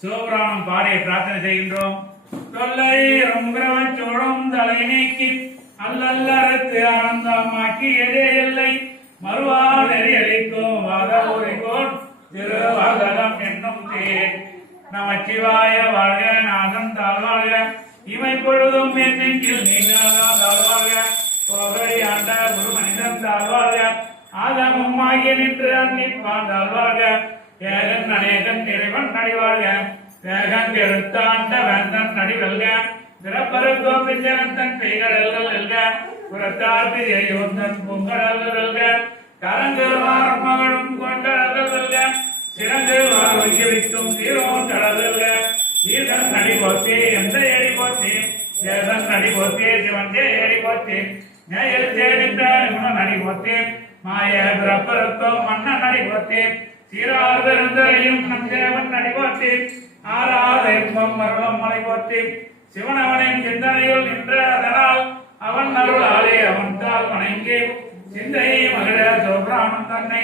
சிவபுராணம் பாடிய பிரார்த்தனை செய்கின்றோம். தொல்லை ரொம்பரம் சோழம் தலை நீக்கி அல்லல்லறுத்து ஆனந்தமாக்கி எதே இல்லை. மறுவா நெறி அளிக்கும்? வாத ஊரிக்கோள் திருவாதலம் என்னும் தேர். நம சிவாய வாழ்க நாதன் தாழ்வாழ்க இவை பொழுதும் என் நெஞ்சில் நீங்காதா தாழ்வாழ்க கோகரி ஆண்ட குரு மனிதன் தாழ்வாழ்க ஆதமும் ஆகிய நின்று அன்னிப்பான் தாழ்வாழ்க ஏகன் அநேகன் இறைவன் நடிவாழ்க. வேகன் எழுத்தாண்ட வேந்தன் நடிவல்க. பிறப்பருக்கோ பிஞ்சரத்தன் பெய்கடல்கள் எல்க. புறத்தார் பிரியயோந்தன் பூங்கடல்கள் எல்க. கரங்கருவார் மகளும் கொண்டடல்கள் எல்க. சிறந்து வாழ்க்கை வைக்கும் தீரோன் கடல்கள் ஈசன் நடி போத்தி எந்த ஏடி போத்தி. ஏசன் நடி போத்தி சிவந்தே ஏடி போத்தி. நேயல் தேடித்த இவன் நடி போத்தி. மாய பிறப்பருக்கோ மன்னன் நடி போத்தி. சீரார் நம் தேவன் நடி ஆறாத இன்பம் மர்வம் மலை போத்தி சிவனவனின் சிந்தனையில் நின்ற அதனால் அவன் அருளாலே அவன் தால் வணங்கி சிந்தையை மகிழ சோப்ராமன் தன்னை.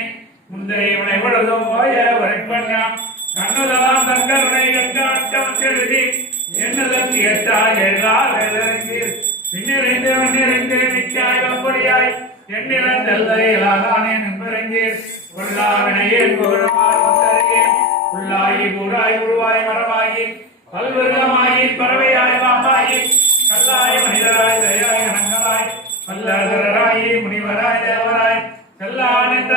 முந்தைய இவனை பொழுதும் ஓய வரைப்பண்ணாம் கண்ணுதலாம் தங்கருணை கண்டாட்டம் செலுத்தி வம்படியாய் எண்ணிறந்தல்லையிலாகானே நின்றிறங்கீர் உள்ளாவினையேன் புகழுமாறு வந்தறியேன் உள்ளாயி கூடாய் உருவாய் மரமாகி பல்விருகமாகி பறவையாய் பாம்பாயி கல்லாய் மனிதராய் தயாய் கணங்களாய் வல்லதராய் முனிவராய் தேவராய். செல்லா நின்ற